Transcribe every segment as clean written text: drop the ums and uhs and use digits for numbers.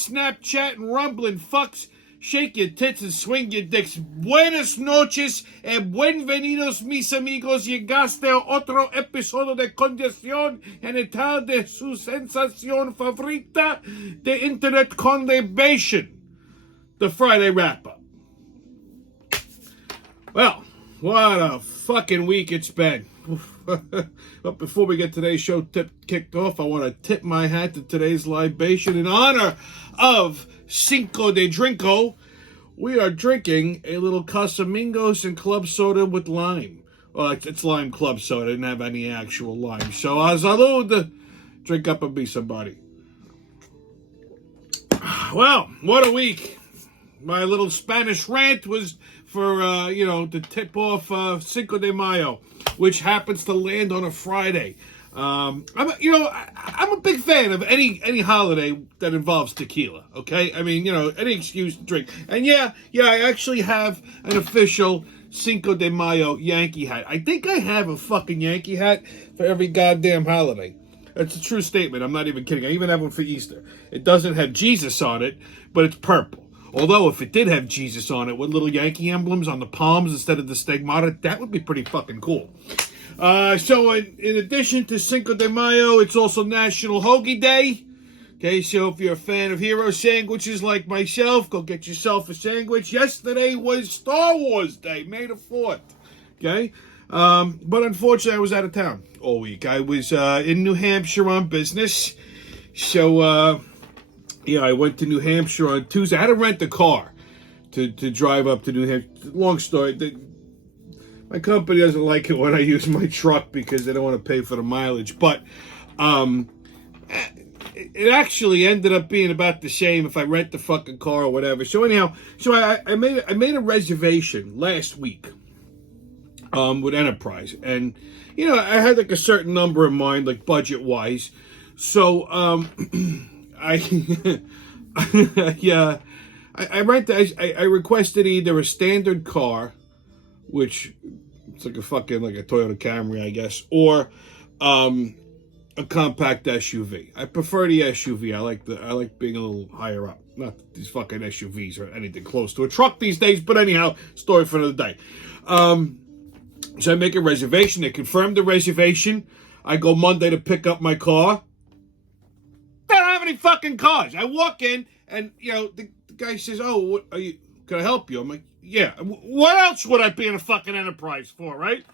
Snapchat, and rumbling fucks. Shake your tits and swing your dicks. Buenas noches y bienvenidos, mis amigos. Llegaste a otro episodio de Condición Genital de su sensación favorita de Internet Condemnation. The Friday wrap-up. Well, what a fucking week it's been. But before we get today's show kicked off, I want to tip my hat to today's libation in honor of Cinco de Drinko. We are drinking a little Casamigos and club soda with lime. Well, it's lime club soda. It didn't have any actual lime. So, salud. Drink up and be somebody. Well, what a week. My little Spanish rant was for, to tip off Cinco de Mayo, which happens to land on a Friday. I'm a big fan of any holiday that involves tequila, okay? I mean, any excuse to drink. And yeah, I actually have an official Cinco de Mayo Yankee hat. I think I have a fucking Yankee hat for every goddamn holiday. That's a true statement. I'm not even kidding. I even have one for Easter. It doesn't have Jesus on it, but it's purple. Although, if it did have Jesus on it with little Yankee emblems on the palms instead of the stigmata, that would be pretty fucking cool. So in addition to Cinco de Mayo, it's also National Hoagie Day. Okay, so if you're a fan of hero sandwiches like myself, go get yourself a sandwich. Yesterday was Star Wars Day, May the 4th. Okay? But unfortunately, I was out of town all week. I was in New Hampshire on business. So, I went to New Hampshire on Tuesday. I had to rent a car to drive up to New Hampshire. Long story. My company doesn't like it when I use my truck because they don't want to pay for the mileage. But it actually ended up being about the same if I rent the fucking car or whatever. So anyhow, I made a reservation last week with Enterprise. And, I had like a certain number in mind, like budget-wise. So I requested either a standard car, which it's like a Toyota Camry, I guess, or a compact SUV. I prefer the SUV. I like being a little higher up. Not that these fucking SUVs are anything close to a truck these days, but anyhow, story for another day. So I make a reservation. They confirm the reservation. I go Monday to pick up my car. They don't have any fucking cars. I walk in and the guy says, "Oh, can I help you?" I'm like, "Yeah." What else would I be in a fucking Enterprise for, right?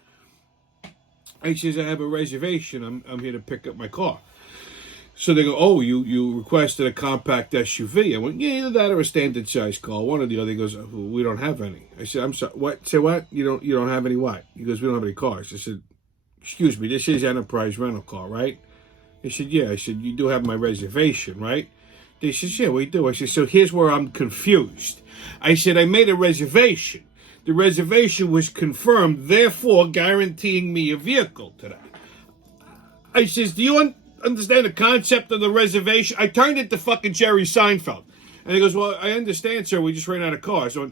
He says, "I have a reservation. I'm here to pick up my car." So they go, "Oh, you requested a compact SUV." I went, "Yeah, either that or a standard size car, one or the other." He goes, "We don't have any." I said, "I'm sorry. What? Say what? You don't have any what?" He goes, "We don't have any cars." I said, "Excuse me, this is Enterprise rental car, right?" He said, "Yeah." I said, "You do have my reservation, right?" They said, "Yeah, we do." I said, "So here's where I'm confused." I said, "I made a reservation. The reservation was confirmed, therefore guaranteeing me a vehicle today." I says, "Do you understand the concept of the reservation?" I turned it to fucking Jerry Seinfeld. And he goes, "Well, I understand, sir. We just ran out of cars." So,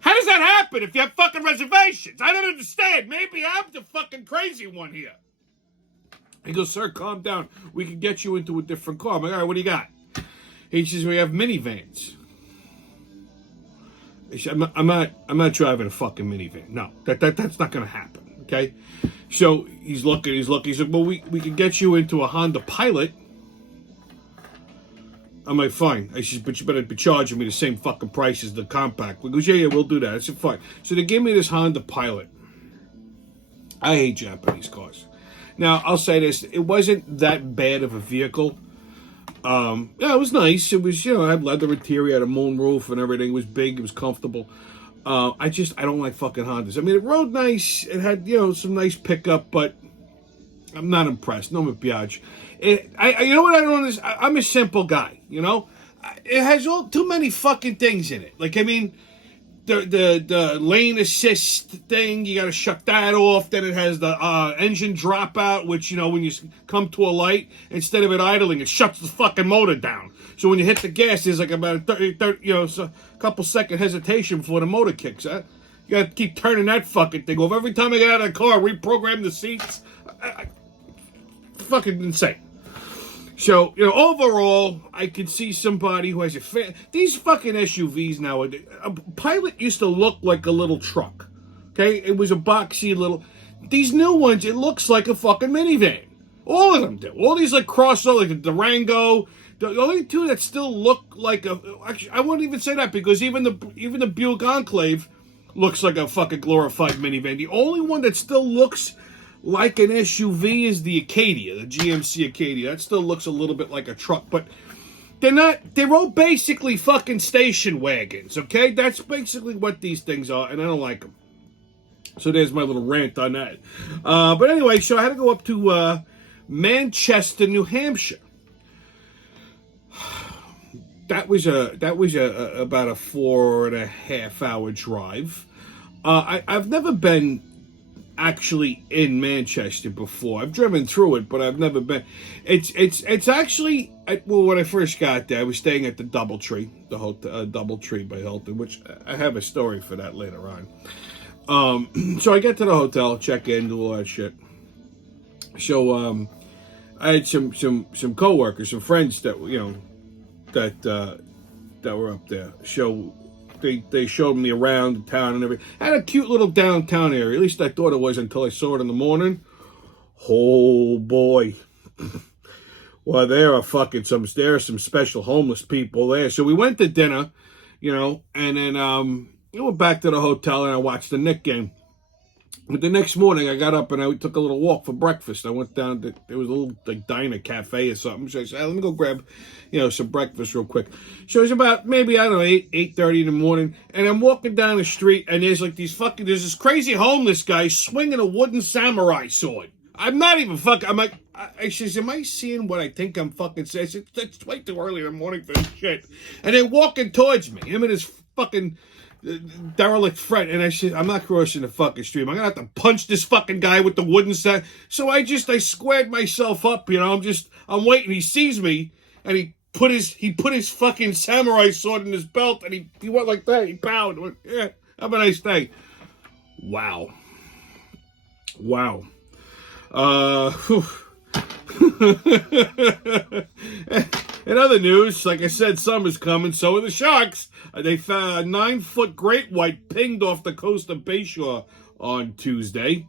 how does that happen if you have fucking reservations? I don't understand. Maybe I'm the fucking crazy one here. He goes, "Sir, calm down. We can get you into a different car." I'm like, "All right, what do you got?" He says, "We have minivans." He said, I'm not driving a fucking minivan. No, that's not going to happen, okay? So he's looking. He said, "Well, we can get you into a Honda Pilot." I'm like, "Fine." I said, "But you better be charging me the same fucking price as the compact." He goes, yeah, we'll do that. I said, "Fine." So they give me this Honda Pilot. I hate Japanese cars. Now, I'll say this. It wasn't that bad of a vehicle. It was nice. It was, I had leather interior, had a moon roof and everything. It was big. It was comfortable. I don't like fucking Hondas. I mean, it rode nice. It had, some nice pickup, but I'm not impressed. No me piace. You know what I don't understand? I'm a simple guy, It has too many fucking things in it. Like, I mean, the lane assist thing, you got to shut that off. Then it has the engine dropout, which, when you come to a light, instead of it idling, it shuts the fucking motor down. So when you hit the gas, there's like about a couple second hesitation before the motor kicks. You got to keep turning that fucking thing off. Every time I get out of the car, reprogram the seats. Fucking insane. So, overall, I could see somebody who has these fucking SUVs nowadays. A Pilot used to look like a little truck. Okay? It was a boxy little. These new ones, it looks like a fucking minivan. All of them do. All these like crossover, like the Durango. The only two that still look like a. Actually, I wouldn't even say that because even the Buick Enclave looks like a fucking glorified minivan. The only one that still looks like an SUV is the Acadia, the GMC Acadia. That still looks a little bit like a truck, but they're not. They're all basically fucking station wagons. Okay, that's basically what these things are, and I don't like them. So there's my little rant on that. But anyway, so I had to go up to Manchester, New Hampshire. That was about a 4.5 hour drive. I've never been actually in Manchester before. I've driven through it, but I've never been. It's actually when I first got there, I was staying at the DoubleTree, the hotel DoubleTree by Hilton, which I have a story for that later on. So I get to the hotel, check in, do all that shit. So I had some coworkers, some friends that that were up there. So they showed me around the town and everything. Had a cute little downtown area. At least I thought it was until I saw it in the morning. Oh boy. Well, there are some special homeless people there. So we went to dinner, and then I went back to the hotel and I watched the Knicks game. But the next morning, I got up and I took a little walk for breakfast. I went down to, there was a little like diner cafe or something. So I said, hey, let me go grab, some breakfast real quick. So it was about maybe, I don't know, 8:30 in the morning. And I'm walking down the street and there's like there's this crazy homeless guy swinging a wooden samurai sword. I'm not even fucking, I'm like, I says, am I seeing what I think I'm fucking saying? I said, it's way too early in the morning for this shit. And they're walking towards me. Him and his fucking derelict friend, and I said, I'm not crossing the fucking street. I'm gonna have to punch this fucking guy with the wooden set. So I squared myself up, I'm waiting. He sees me, and he put his fucking samurai sword in his belt, and he went like that. He bowed. Went, yeah, have a nice day. Wow. In other news, like I said, summer's coming. So are the sharks. They found a 9-foot great white pinged off the coast of Bayshore on Tuesday.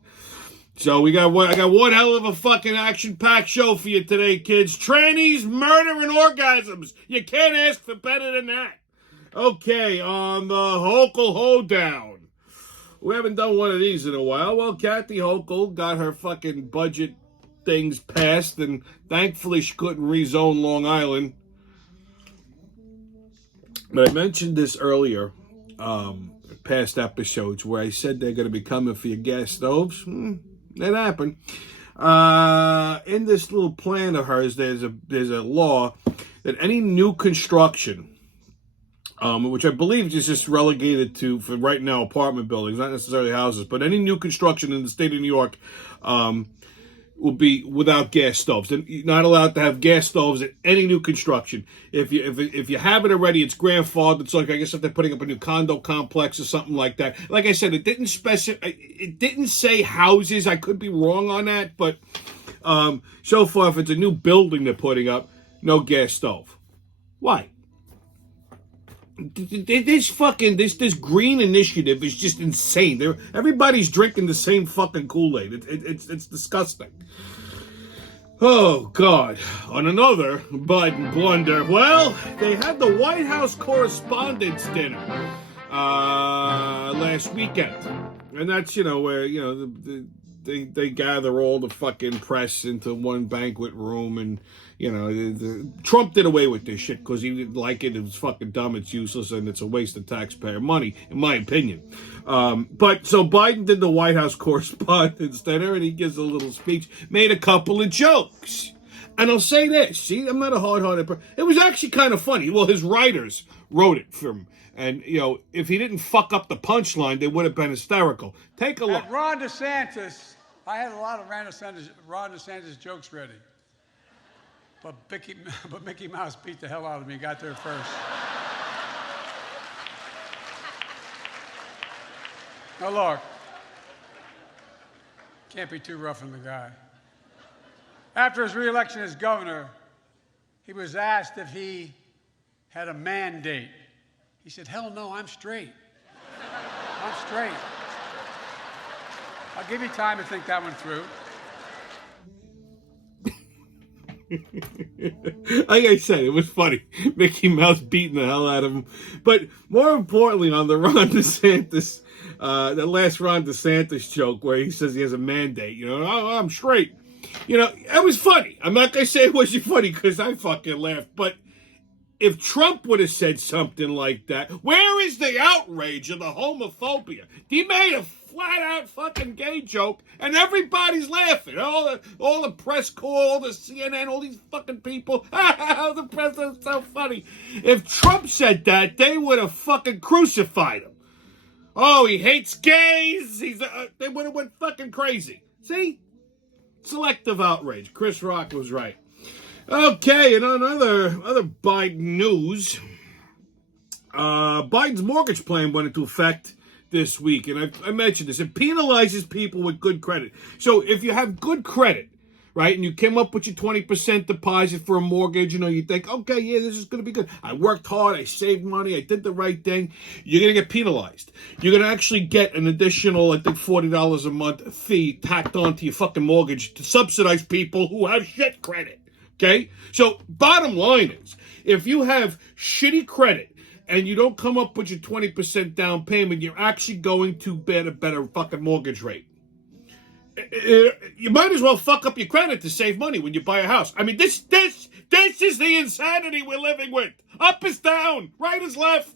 So I got one hell of a fucking action-packed show for you today, kids. Trannys, murder, and orgasms. You can't ask for better than that. Okay, on the Hochul Hoedown. We haven't done one of these in a while. Well, Kathy Hochul got her fucking budget things passed, and thankfully she couldn't rezone Long Island. But I mentioned this earlier, past episodes, where I said they're going to be coming for your gas stoves. That happened. In this little plan of hers, there's a law that any new construction, which I believe is just relegated to, for right now, apartment buildings, not necessarily houses, but any new construction in the state of New York will be without gas stoves. You're not allowed to have gas stoves at any new construction. If you have it already, it's grandfathered. It's like, I guess if they're putting up a new condo complex or something like that. Like I said, it didn't specify. It didn't say houses. I could be wrong on that, but so far, if it's a new building they're putting up, no gas stove. Why? This green initiative is just insane. Everybody's drinking the same fucking Kool-Aid. It's disgusting. Oh, God. On another Biden blunder, well, they had the White House Correspondents' Dinner last weekend. And that's, where, they gather all the fucking press into one banquet room, and Trump did away with this shit because he didn't like it. It was fucking dumb. It's useless, and it's a waste of taxpayer money, in my opinion. But so Biden did the White House Correspondents' Dinner, and he gives a little speech, made a couple of jokes. And I'll say this, see, I'm not a hard-hearted person. It was actually kind of funny. Well, his writers wrote it for him. And, if he didn't fuck up the punchline, they would have been hysterical. Take a look. At Ron DeSantis, I had a lot of Ron DeSantis jokes ready. But Mickey Mouse beat the hell out of me, got there first. Now look, can't be too rough on the guy. After his re-election as governor, He was asked if he had a mandate. He said, hell no, I'm straight. I'm straight. I'll give you time to think that one through. Like I said, it was funny. Mickey Mouse beating the hell out of him. But more importantly, on the Ron DeSantis, the last Ron DeSantis joke where he says he has a mandate, oh, I'm straight. It was funny. I'm not going to say it wasn't funny because I fucking laughed. But if Trump would have said something like that, where is the outrage and the homophobia? He made a flat-out fucking gay joke, and everybody's laughing. All the press corps, all the CNN, all these fucking people. The press is so funny. If Trump said that, they would have fucking crucified him. Oh, he hates gays. They would have went fucking crazy. See? Selective outrage. Chris Rock was right. Okay, and on other Biden news, Biden's mortgage plan went into effect this week, and I mentioned this. It penalizes people with good credit. So if you have good credit, right, and you came up with your 20% deposit for a mortgage, you think, okay, yeah, this is going to be good. I worked hard, I saved money, I did the right thing. You're going to get penalized. You're going to actually get an additional, I think, $40 a month fee tacked onto your fucking mortgage to subsidize people who have shit credit. Okay? So, bottom line is, if you have shitty credit and you don't come up with your 20% down payment, you're actually going to get a better fucking mortgage rate. You might as well fuck up your credit to save money when you buy a house. I mean, this is the insanity we're living with. Up is down, right is left.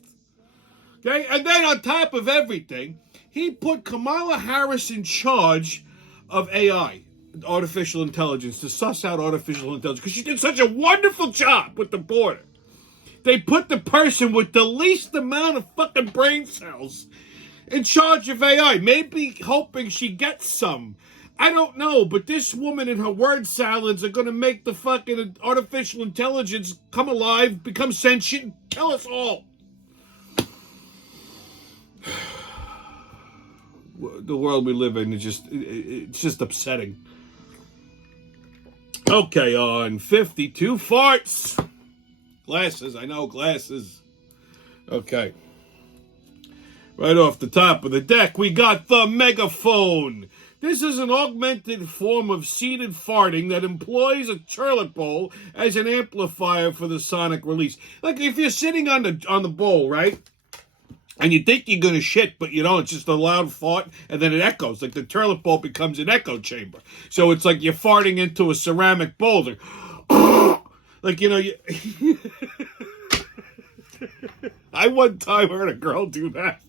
Okay? And then on top of everything, he put Kamala Harris in charge of AI. Artificial intelligence, to suss out artificial intelligence, because she did such a wonderful job with the border. They put the person with the least amount of fucking brain cells in charge of AI, maybe hoping she gets some. I don't know, but this woman and her word salads are going to make the fucking artificial intelligence come alive, become sentient, and kill us all. The world we live in is it's just upsetting. Okay, on 52 farts. Glasses, I know, glasses. Okay. Right off the top of the deck, we got the megaphone. This is an augmented form of seated farting that employs a toilet bowl as an amplifier for the sonic release. Like if you're sitting on the bowl, right? And you think you're going to shit, but you don't. It's just a loud fart, and then it echoes. Like the toilet bowl becomes an echo chamber. So it's like you're farting into a ceramic bowl. Like, I one time heard a girl do that.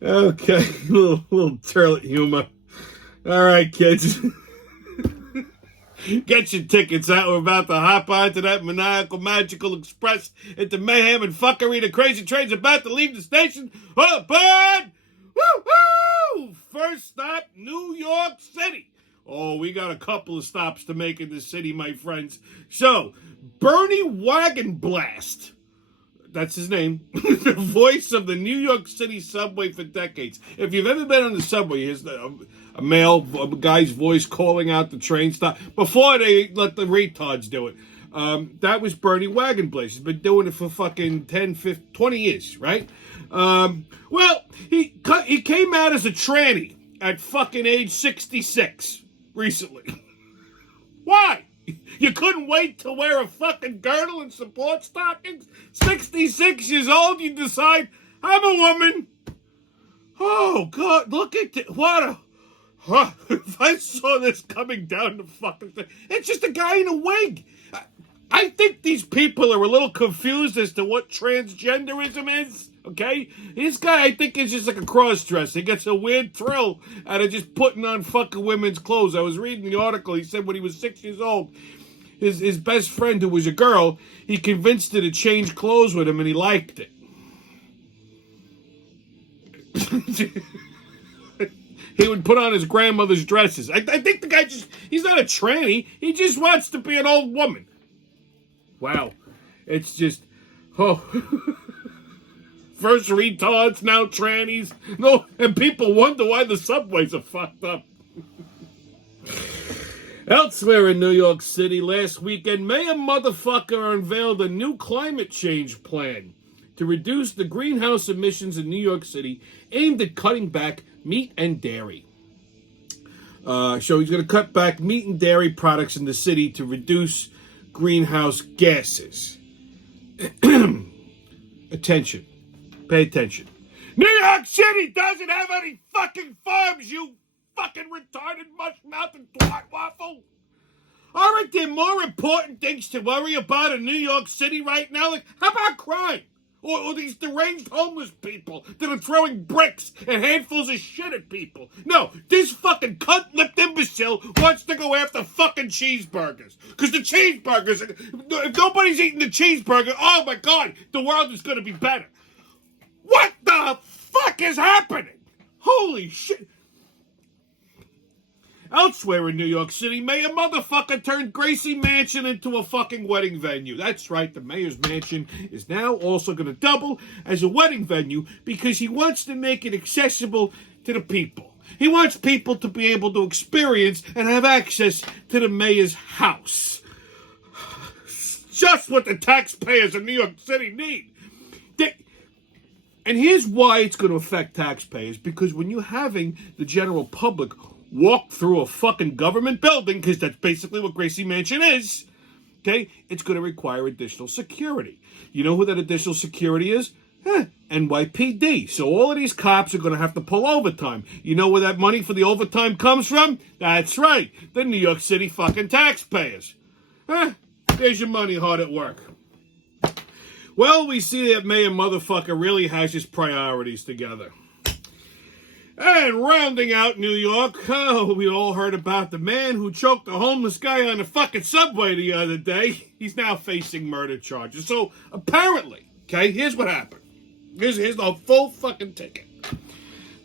Okay, little toilet humor. All right, kids. Get your tickets out. We're about to hop onto that maniacal, magical express into mayhem and fuckery. The crazy train's about to leave the station. Oh, bud! Woo-hoo! First stop, New York City. Oh, we got a couple of stops to make in the city, my friends. So, Bernie Wagonblast. That's his name. The voice of the New York City subway for decades. If you've ever been on the subway, here's a guy's voice calling out the train stop before they let the retards do it. That was Bernie Wagonblast. He's been doing it for fucking 10, 15, 20 years, right? Well, he came out as a tranny at fucking age 66 recently. Why? You couldn't wait to wear a fucking girdle and support stockings? 66 years old, you decide, I'm a woman. Oh, God, look at this. What a... Huh, if I saw this coming down the fucking thing. It's just a guy in a wig. I think these people are a little confused as to what transgenderism is, okay? This guy, I think, is just like a cross-dresser. He gets a weird thrill out of just putting on fucking women's clothes. I was reading the article. He said when he was 6 years old, his best friend, who was a girl, he convinced her to change clothes with him, and he liked it. He would put on his grandmother's dresses. I think the guy he's not a tranny. He just wants to be an old woman. Wow. It's just, oh. First retards, now trannies. No, and people wonder why the subways are fucked up. Elsewhere in New York City last weekend, Mayor Motherfucker unveiled a new climate change plan to reduce the greenhouse emissions in New York City aimed at cutting back meat and dairy. So he's going to cut back meat and dairy products in the city to reduce greenhouse gases. Attention. Pay attention. New York City doesn't have any fucking farms, you fucking retarded mush-mouthed twat waffle. Aren't there more important things to worry about in New York City right now? Like, how about crime? Or these deranged homeless people that are throwing bricks and handfuls of shit at people. No, this fucking cunt-lipped imbecile wants to go after fucking cheeseburgers. Because the cheeseburgers, if nobody's eating the cheeseburger, oh my God, the world is going to be better. What the fuck is happening? Holy shit. Elsewhere in New York City, Mayor Motherfucker turned Gracie Mansion into a fucking wedding venue. That's right, the mayor's mansion is now also going to double as a wedding venue because he wants to make it accessible to the people. He wants people to be able to experience and have access to the mayor's house. Just what the taxpayers of New York City need. And here's why it's going to affect taxpayers, because when you're having the general public walk through a fucking government building, because that's basically what Gracie Mansion is, okay, it's going to require additional security. You know who that additional security is? NYPD. So all of these cops are going to have to pull overtime. You know where that money for the overtime comes from? That's right, the New York City fucking taxpayers. There's your money hard at work. Well, we see that Mayor Motherfucker really has his priorities together. And rounding out New York, we all heard about the man who choked a homeless guy on the fucking subway the other day. He's now facing murder charges. So, apparently, okay, here's what happened. Here's the full fucking ticket.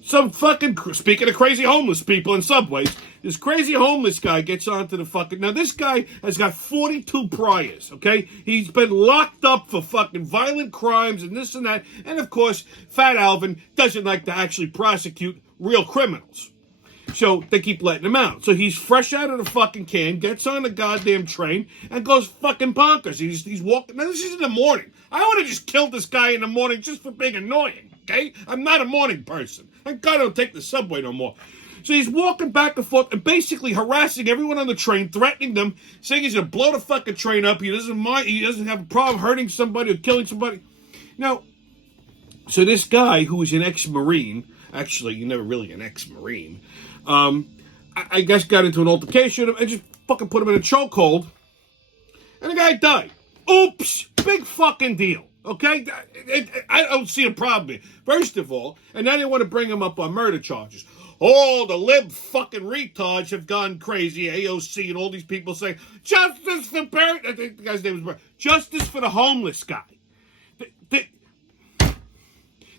Some fucking, speaking of crazy homeless people in subways, this crazy homeless guy gets onto the fucking, now this guy has got 42 priors, okay? He's been locked up for fucking violent crimes and this and that. And of course, Fat Alvin doesn't like to actually prosecute real criminals. So they keep letting him out. So he's fresh out of the fucking can, gets on the goddamn train, and goes fucking bonkers. He's walking, now this is in the morning. I would have just killed this guy in the morning just for being annoying, okay? I'm not a morning person. Thank God I don't take the subway no more. So he's walking back and forth and basically harassing everyone on the train, threatening them, saying he's going to blow the fucking train up. He doesn't mind. He doesn't have a problem hurting somebody or killing somebody. Now, so this guy who is an ex-Marine, actually, you're never really an ex-Marine, I guess got into an altercation and just fucking put him in a chokehold, and the guy died. Oops! Big fucking deal. Okay? I don't see a problem here. First of all, and now they want to bring him up on murder charges. All the lib fucking retards have gone crazy. AOC and all these people saying, justice for Barry. I think the guy's name was Barry. Justice for the homeless guy.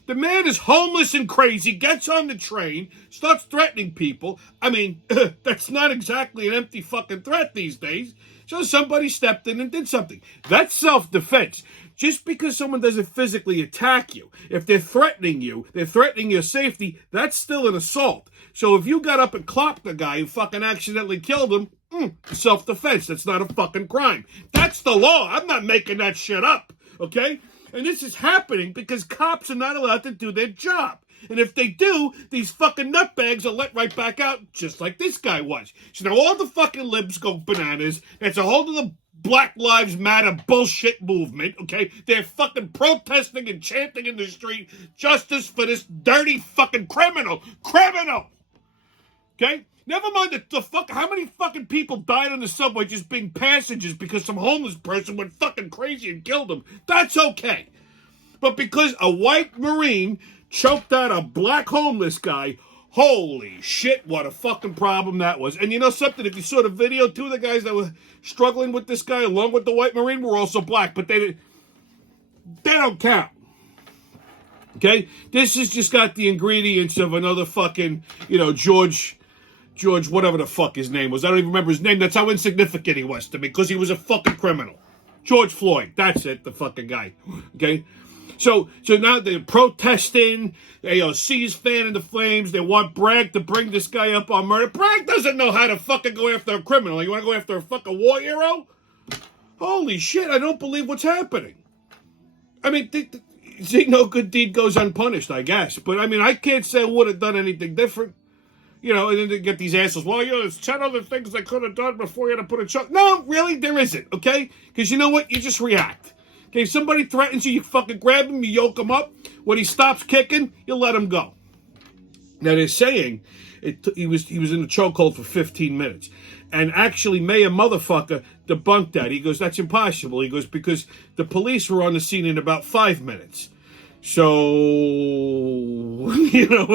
The man is homeless and crazy, gets on the train, starts threatening people. I mean, that's not exactly an empty fucking threat these days. So somebody stepped in and did something. That's self-defense. Just because someone doesn't physically attack you, if they're threatening you, they're threatening your safety, that's still an assault. So if you got up and clopped the guy who fucking accidentally killed him, self-defense, that's not a fucking crime. That's the law. I'm not making that shit up, okay? And this is happening because cops are not allowed to do their job. And if they do, these fucking nutbags are let right back out, just like this guy was. So now all the fucking libs go bananas. It's a whole other Black Lives Matter bullshit movement, okay? They're fucking protesting and chanting in the street, justice for this dirty fucking criminal. Criminal! Okay? Never mind the fuck, how many fucking people died on the subway just being passengers because some homeless person went fucking crazy and killed them. That's okay. But because a white Marine choked out a black homeless guy, holy shit, what a fucking problem that was. And you know something, if you saw the video, two of the guys that were struggling with this guy along with the white Marine were also black, but they don't count. Okay? This has just got the ingredients of another fucking, George, whatever the fuck his name was. I don't even remember his name. That's how insignificant he was to me, because he was a fucking criminal. George Floyd. That's it, the fucking guy. Okay? So now they're protesting. AOC's fanning the flames. They want Bragg to bring this guy up on murder. Bragg doesn't know how to fucking go after a criminal. You want to go after a fucking war hero? Holy shit, I don't believe what's happening. I mean, see, no good deed goes unpunished, I guess. But, I mean, I can't say I would have done anything different. You know, and then they get these assholes. Well, you know, there's 10 other things they could have done before you had to put a charge. No, really, there isn't, okay? Because you know what? You just react. Okay, if somebody threatens you, you fucking grab him, you yoke him up. When he stops kicking, you let him go. Now, they're saying he was in the chokehold for 15 minutes. And actually, Mayor Motherfucker debunked that. He goes, that's impossible. He goes, because the police were on the scene in about 5 minutes. So, you know,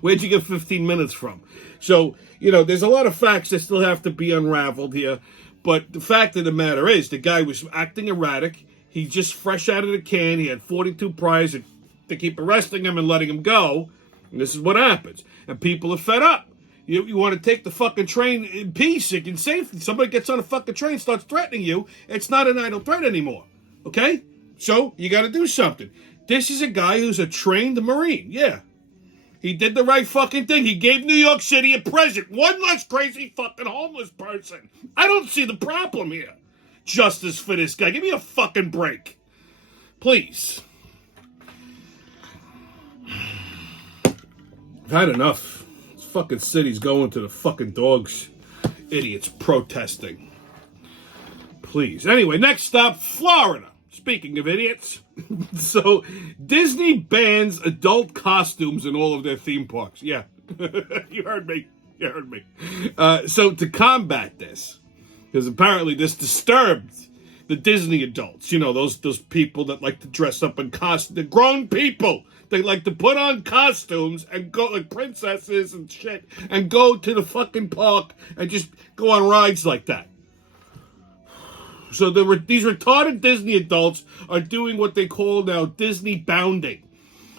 where'd you get 15 minutes from? So, you know, there's a lot of facts that still have to be unraveled here. But the fact of the matter is, the guy was acting erratic. He's just fresh out of the can. He had 42 priors to keep arresting him and letting him go. And this is what happens. And people are fed up. You want to take the fucking train in peace and in safety. Somebody gets on a fucking train, starts threatening you. It's not an idle threat anymore. Okay? So, you got to do something. This is a guy who's a trained Marine. Yeah. He did the right fucking thing. He gave New York City a present. One less crazy fucking homeless person. I don't see the problem here. Justice for this guy. Give me a fucking break. Please. I've had enough. This fucking city's going to the fucking dogs. Idiots protesting. Please. Anyway, next stop, Florida. Speaking of idiots. So, Disney bans adult costumes in all of their theme parks. Yeah. You heard me. You heard me. So, to combat this, because apparently this disturbed the Disney adults. You know, those people that like to dress up in costumes. The grown people. They like to put on costumes and go like princesses and shit and go to the fucking park and just go on rides like that. So these retarded Disney adults are doing what they call now Disney bounding,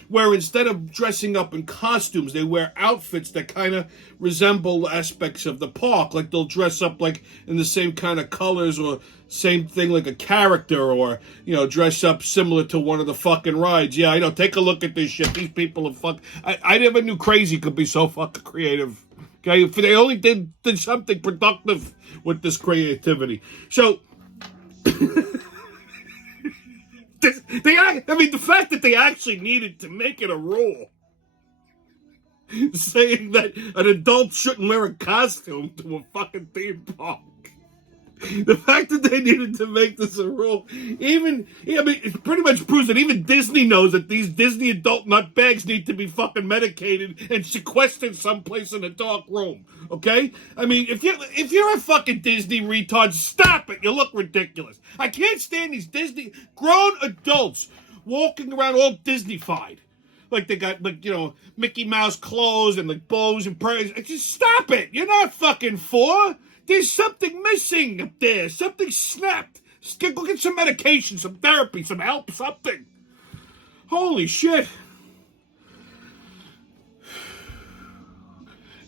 where instead of dressing up in costumes, they wear outfits that kind of resemble aspects of the park. Like they'll dress up like in the same kind of colors or same thing like a character, or, you know, dress up similar to one of the fucking rides. Yeah, I know. Take a look at this shit. These people are I never knew crazy could be so fucking creative. Okay, if they only did something productive with this creativity. So, the fact that they actually needed to make it a rule, saying that an adult shouldn't wear a costume to a fucking theme park. The fact that they needed to make this a rule, it pretty much proves that even Disney knows that these Disney adult nutbags need to be fucking medicated and sequestered someplace in a dark room. Okay? I mean, if you're a fucking Disney retard, stop it. You look ridiculous. I can't stand these Disney grown adults walking around all Disney-fied. Like they got, like, you know, Mickey Mouse clothes and like bows and prayers. Just stop it. You're not fucking 4. There's something missing up there. Something snapped. Go get some medication, some therapy, some help, something. Holy shit.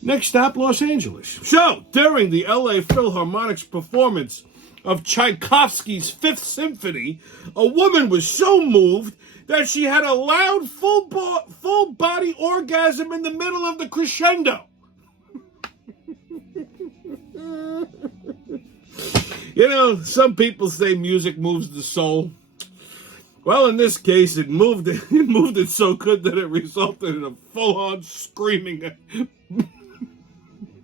Next stop, Los Angeles. So, during the LA Philharmonic's performance of Tchaikovsky's Fifth Symphony, a woman was so moved that she had a loud, full-body orgasm in the middle of the crescendo. You know, some people say music moves the soul. Well, in this case, it moved it so good that it resulted in a full-on screaming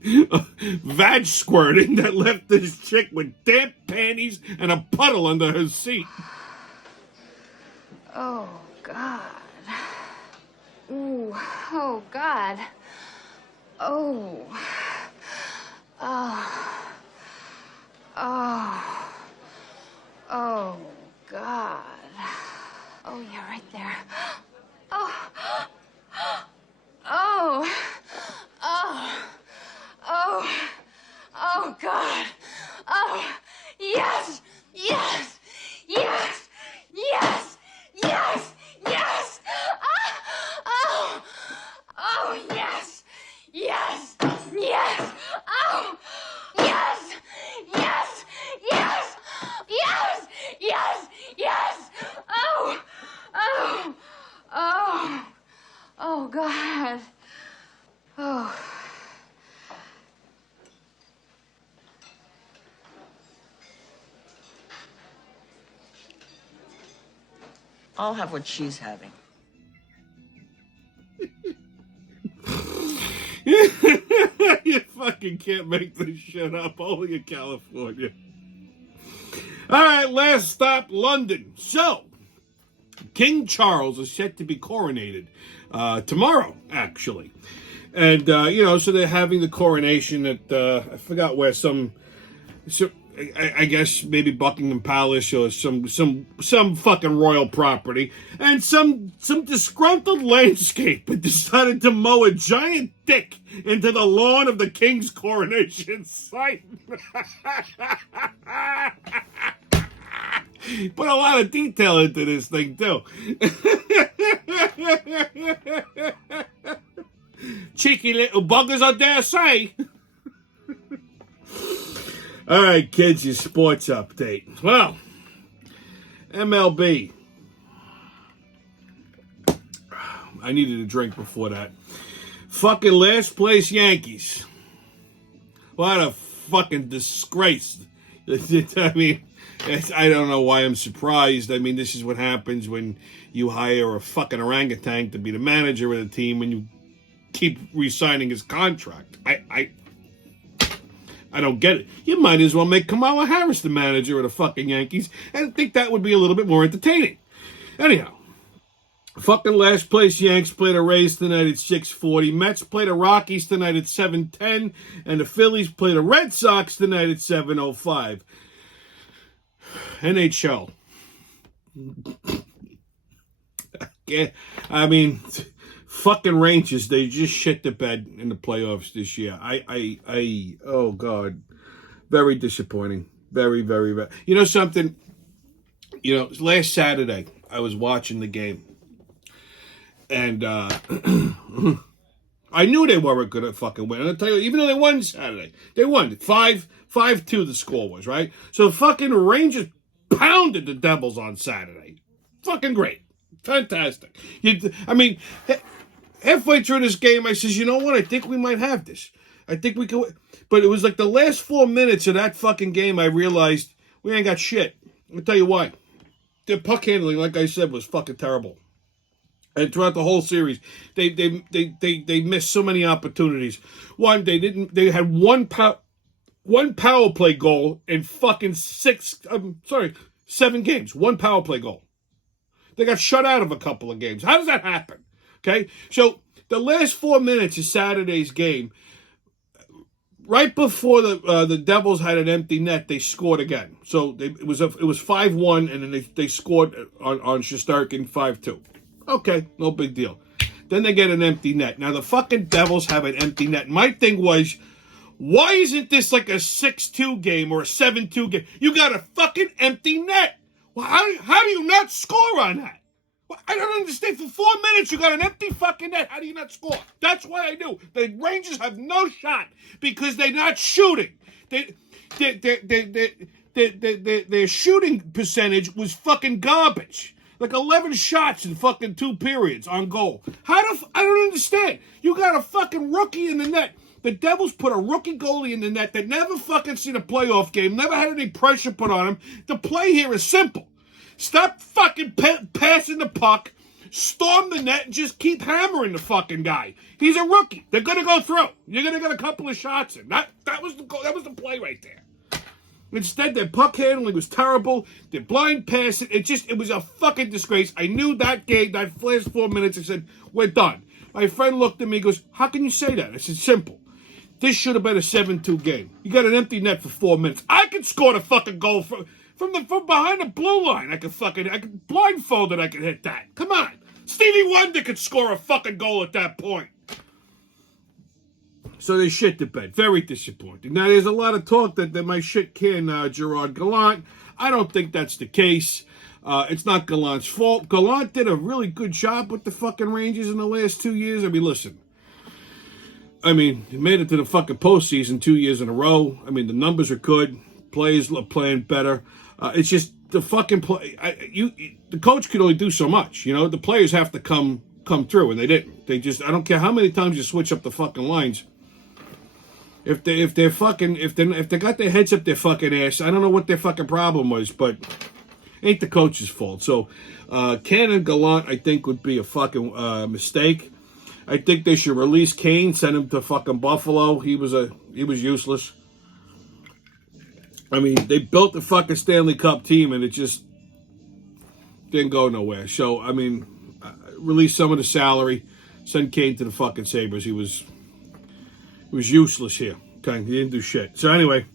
vag squirting that left this chick with damp panties and a puddle under her seat. Oh, God. Ooh, oh, God. Oh. Oh. Oh. Oh, God. Oh, yeah, right there. Oh. Oh. Oh. Oh. Oh, God. Oh. Yes. Yes. Yes. Yes. Yes. Yes. Oh. Oh, yes. Yes. Yes. Oh. Yes. Yes. Yes. Yes. Yes. Yes. Oh. Oh. I'll have what she's having. You fucking can't make this shit up. Only in California. All right, last stop, London. So, King Charles is set to be coronated tomorrow, actually. And, so they're having the coronation at, I forgot where, I guess maybe Buckingham Palace or some fucking royal property, and some disgruntled landscaper decided to mow a giant dick into the lawn of the king's coronation site. Put a lot of detail into this thing too. Cheeky little buggers, I dare say. All right, kids, your sports update. Well, MLB. I needed a drink before that. Fucking last place Yankees. What a fucking disgrace. I mean, I don't know why I'm surprised. I mean, this is what happens when you hire a fucking orangutan to be the manager of the team and you keep re-signing his contract. I don't get it. You might as well make Kamala Harris the manager of the fucking Yankees, and I think that would be a little bit more entertaining. Anyhow, fucking last place Yanks play the Rays tonight at 6:40. Mets play the Rockies tonight at 7:10, and the Phillies play the Red Sox tonight at 7:05. NHL. Yeah, I mean, fucking Rangers, they just shit the bed in the playoffs this year. Oh God, very disappointing. Very, very, very. You know something? Last Saturday, I was watching the game. And I knew they weren't going to fucking win. And I'll tell you, even though they won Saturday, they won. 5-2 the score was, right? So fucking Rangers pounded the Devils on Saturday. Fucking great. Fantastic. Halfway through this game, I says, you know what? I think we might have this. I think we could. But it was like the last 4 minutes of that fucking game, I realized we ain't got shit. I'll tell you why. The puck handling, like I said, was fucking terrible. And throughout the whole series, they missed so many opportunities. One, they had one power play goal in fucking 7 games. One power play goal. They got shut out of a couple of games. How does that happen? Okay, so the last 4 minutes of Saturday's game, right before the Devils had an empty net, they scored again. So it was 5-1, and then they scored on Shesterkin 5-2. Okay, no big deal. Then they get an empty net. Now the fucking Devils have an empty net. My thing was, why isn't this like a 6-2 game or a 7-2 game? You got a fucking empty net. Well, how do you not score on that? Well, I don't understand. For 4 minutes, you got an empty fucking net. How do you not score? That's why I knew. The Rangers have no shot because they're not shooting. Their shooting percentage was fucking garbage. Like 11 shots in fucking 2 periods on goal. I don't understand. You got a fucking rookie in the net. The Devils put a rookie goalie in the net that never fucking seen a playoff game, never had any pressure put on him. The play here is simple. Stop fucking passing the puck, storm the net, and just keep hammering the fucking guy. He's a rookie. They're going to go through. You're going to get a couple of shots in. That was the play right there. Instead, their puck handling was terrible. Their blind passing, it was a fucking disgrace. I knew that game, that last 4 minutes, I said, we're done. My friend looked at me and goes, how can you say that? I said, simple. This should have been a 7-2 game. You got an empty net for 4 minutes. I could score the fucking goal from behind the blue line. I could blindfolded, I could hit that. Come on. Stevie Wonder could score a fucking goal at that point. So they shit the bed. Very disappointing. Now, there's a lot of talk that they might shit can Gerard Gallant. I don't think that's the case. It's not Gallant's fault. Gallant did a really good job with the fucking Rangers in the last 2 years. I mean, listen. He made it to the fucking postseason 2 years in a row. I mean, the numbers are good. Players are playing better. It's just the fucking play. The coach could only do so much. The players have to come through, and they didn't. I don't care how many times you switch up the fucking lines. If they got their heads up their fucking ass, I don't know what their fucking problem was, but Ain't the coach's fault. So, Cannon Gallant, I think, would be a fucking mistake. I think they should release Kane, send him to fucking Buffalo. He was useless. I mean, they built the fucking Stanley Cup team, and it just didn't go nowhere. So, I mean, release some of the salary, send Kane to the fucking Sabres. He was useless here. Okay, he didn't do shit. So anyway,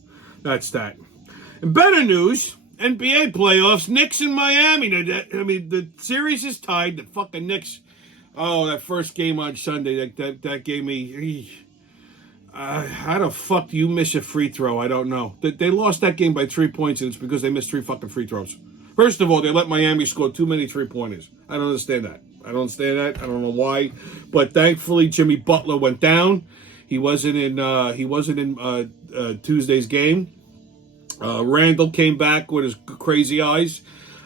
that's that. And better news, NBA playoffs, Knicks in Miami. I mean, the series is tied. The fucking Knicks. Oh, that first game on Sunday, that gave me... how the fuck do you miss a free throw? I don't know. They lost that game by 3 points, and it's because they missed 3 fucking free throws. First of all, they let Miami score too many 3-pointers. I don't understand that. I don't know why. But thankfully, Jimmy Butler went down. He wasn't in Tuesday's game. Randall came back with his crazy eyes.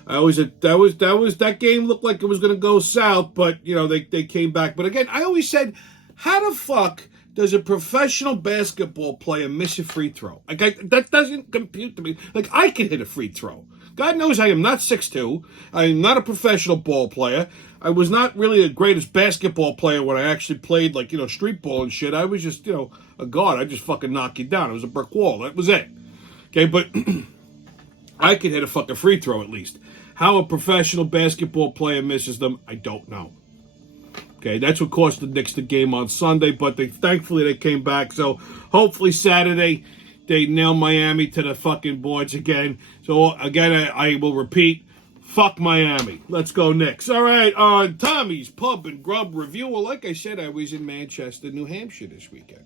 That game looked like it was going to go south, but they came back. But again, I always said, how the fuck does a professional basketball player miss a free throw? That doesn't compute to me. Like, I can hit a free throw. God knows I am not 6'2". I am not a professional ball player. I was not really the greatest basketball player when I actually played, street ball and shit. I was just, a guard. I just fucking knock you down. It was a brick wall. That was it. Okay, but I could hit a fucking free throw at least. How a professional basketball player misses them, I don't know. Okay, that's what cost the Knicks the game on Sunday, but thankfully they came back. So hopefully Saturday they nail Miami to the fucking boards again. So again, I will repeat, fuck Miami. Let's go Knicks. All right, on Tommy's Pub and Grub Review. Well, like I said, I was in Manchester, New Hampshire this weekend.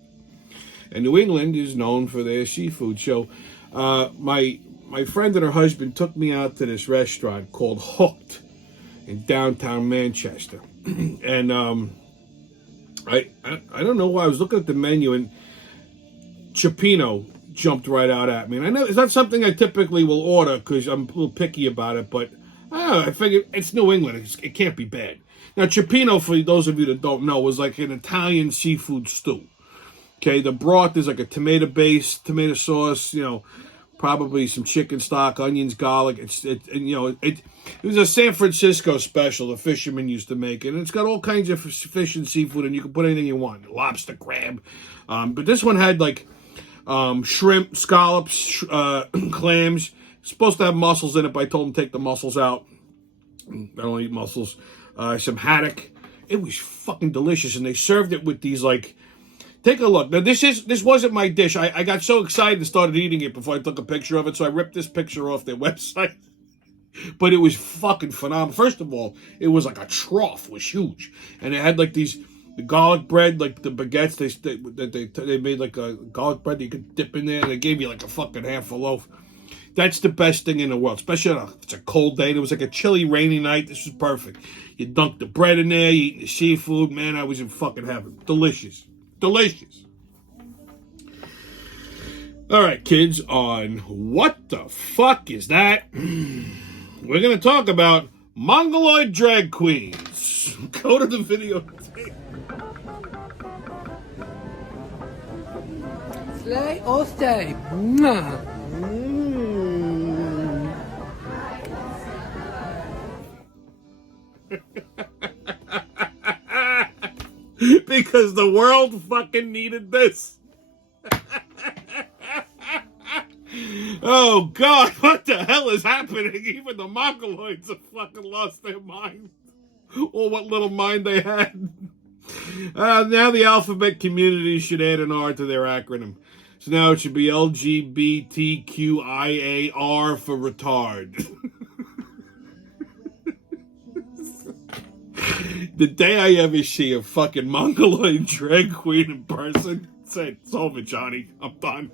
And New England is known for their seafood. So my friend and her husband took me out to this restaurant called Hooked in downtown Manchester. And I don't know why. I was looking at the menu and Cioppino jumped right out at me. And I know it's not something I typically will order because I'm a little picky about it, but I don't know, I figured it's New England. It can't be bad. Now, Cioppino, for those of you that don't know, was like an Italian seafood stew. Okay, the broth is like a tomato-based, tomato sauce, probably some chicken stock, onions, garlic. It was a San Francisco special the fishermen used to make it. And it's got all kinds of fish and seafood, and you can put anything you want. Lobster, crab. But this one had shrimp, scallops, clams. It's supposed to have mussels in it, but I told them to take the mussels out. I don't eat mussels. Some haddock. It was fucking delicious, and they served it with these take a look. Now, this wasn't my dish. I got so excited and started eating it before I took a picture of it, so I ripped this picture off their website. But it was fucking phenomenal. First of all, it was like a trough. It was huge. And it had the garlic bread, like the baguettes. They made like a garlic bread that you could dip in there, and they gave you like a fucking half a loaf. That's the best thing in the world, especially if it's a cold day. And it was like a chilly, rainy night. This was perfect. You dunk the bread in there, you eat the seafood. Man, I was in fucking heaven. Delicious. Delicious. All right, kids, on What the Fuck Is That? We're going to talk about Mongoloid drag queens. Go to the video. Slay or stay? Mwah. Because the world fucking needed this. Oh, God, what the hell is happening? Even the Mongoloids have fucking lost their mind. Or what little mind they had. Now the alphabet community should add an R to their acronym. So now it should be LGBTQIAR for retard. The day I ever see a fucking Mongoloid drag queen in person, say, it's over, Johnny. I'm done.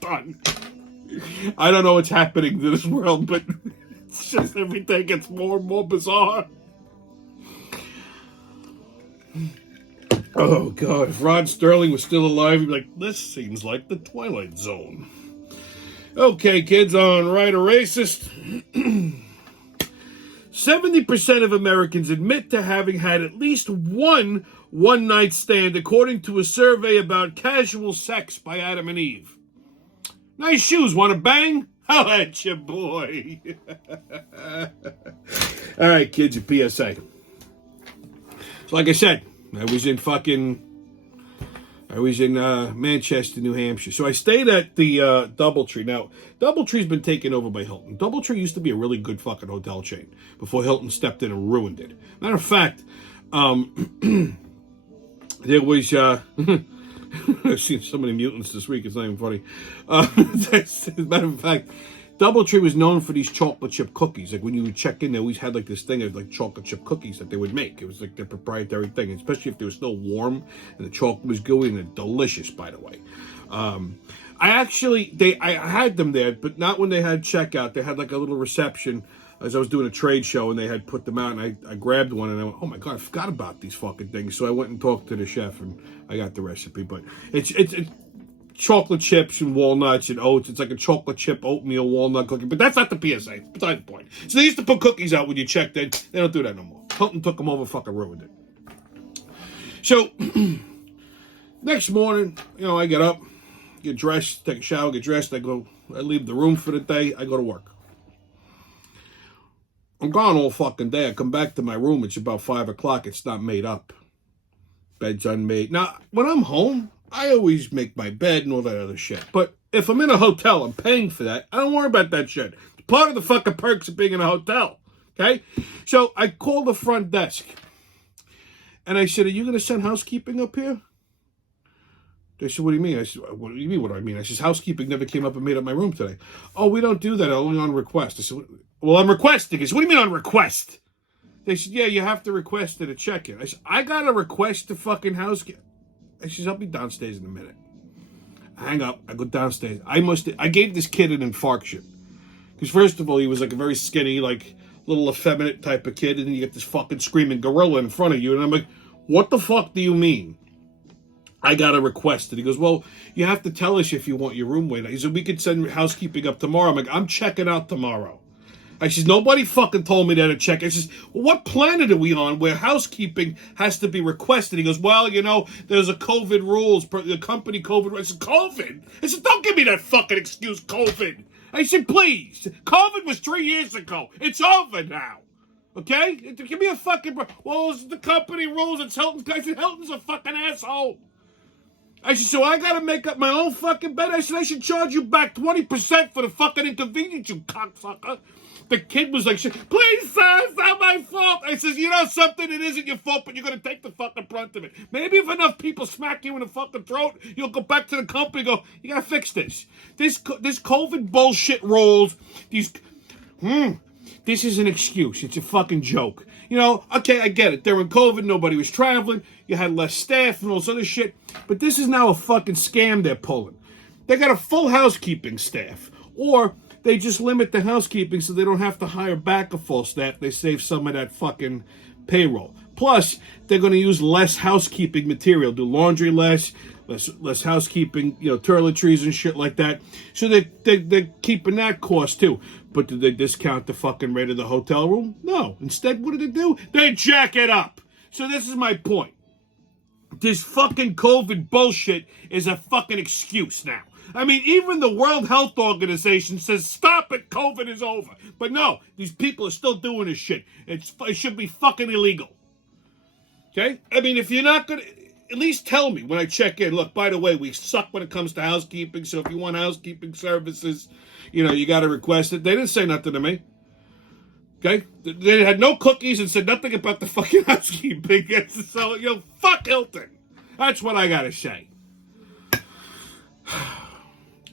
Done. I don't know what's happening to this world, but it's just everything gets more and more bizarre. Oh, God. If Rod Sterling was still alive, he'd be like, this seems like the Twilight Zone. Okay, kids, on Right or Racist. 70% of Americans admit to having had at least one-night stand, according to a survey about casual sex by Adam and Eve. Nice shoes. Want to bang? I'll at you, boy. All right, kids, a PSA. So like I said, I was in Manchester, New Hampshire. So I stayed at the Doubletree. Now, Doubletree's been taken over by Hilton. Doubletree used to be a really good fucking hotel chain before Hilton stepped in and ruined it. Matter of fact, there was... I've seen so many mutants this week, it's not even funny. As a matter of fact, Doubletree was known for these chocolate chip cookies. Like when you would check in, they always had like this thing of like chocolate chip cookies that they would make. It was like their proprietary thing, especially if they were still warm and the chocolate was gooey and they're delicious, by the way. I had them there, but not when they had checkout. They had like a little reception as I was doing a trade show, and they had put them out, and I grabbed one, and I went, oh my God, I forgot about these fucking things. So I went and talked to the chef, and I got the recipe. But it's chocolate chips and walnuts and oats. It's like a chocolate chip oatmeal walnut cookie, but that's not the PSA. It's beside the point. So they used to put cookies out when you checked in. They don't do that no more. Hilton took them over, fucking ruined it. So next morning, I get up, get dressed, take a shower, get dressed. I leave the room for the day. I go to work. I'm gone all fucking day. I come back to my room. It's about 5 o'clock. It's not made up. Bed's unmade. Now, when I'm home, I always make my bed and all that other shit. But if I'm in a hotel, I'm paying for that. I don't worry about that shit. It's part of the fucking perks of being in a hotel. Okay? So I called the front desk. And I said, are you going to send housekeeping up here? They said, what do you mean? I said, what do you mean, what do I mean? I said, housekeeping never came up and made up my room today. Oh, we don't do that. Only on request. I said, well, I'm requesting. I said, what do you mean on request? They said, yeah, you have to request it to check in. I said, I got to request the fucking housekeeping. I said, I'll be downstairs in a minute. I hang up. I go downstairs. I gave this kid an infarction. Because first of all, he was like a very skinny, like little effeminate type of kid. And then you get this fucking screaming gorilla in front of you. And I'm like, what the fuck do you mean? I got to request it. He goes, well, you have to tell us if you want your room waited. He said, we could send housekeeping up tomorrow. I'm like, I'm checking out tomorrow. I says, nobody fucking told me that to check. I says, well, what planet are we on where housekeeping has to be requested? He goes, well, there's a COVID rules, the company COVID. I said, COVID? I said, don't give me that fucking excuse, COVID. I said, please. COVID was 3 years ago. It's over now. Okay? Give me a fucking... Well, it's the company rules. It's Hilton. I said, Hilton's a fucking asshole. I said, so I gotta make up my own fucking bed? I said, I should charge you back 20% for the fucking inconvenience, you cocksucker. The kid was like, please, sir, it's not my fault. I says, you know something? It isn't your fault, but you're going to take the fucking brunt of it. Maybe if enough people smack you in the fucking throat, you'll go back to the company and go, you got to fix this. This COVID bullshit rolls. This is an excuse. It's a fucking joke. Okay, I get it. During COVID, nobody was traveling. You had less staff and all this other shit. But this is now a fucking scam they're pulling. They got a full housekeeping staff. Or they just limit the housekeeping so they don't have to hire back a full staff. They save some of that fucking payroll. Plus, they're going to use less housekeeping material, do laundry less housekeeping, toiletries and shit like that. So they're keeping that cost too. But did they discount the fucking rate of the hotel room? No. Instead, what did they do? They jack it up. So this is my point. This fucking COVID bullshit is a fucking excuse now. I mean, even the World Health Organization says, stop it, COVID is over. But no, these people are still doing this shit. It should be fucking illegal. Okay? I mean, if you're not going to, at least tell me when I check in, look, by the way, we suck when it comes to housekeeping, so if you want housekeeping services, you got to request it. They didn't say nothing to me. Okay? They had no cookies and said nothing about the fucking housekeeping. So, fuck Hilton. That's what I got to say.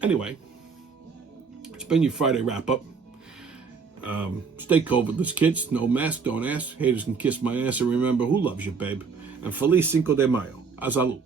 Anyway, it's been your Friday wrap-up. Stay COVIDless, kids. No mask, don't ask. Haters can kiss my ass. And remember, who loves you, babe? And Feliz Cinco de Mayo. A salud.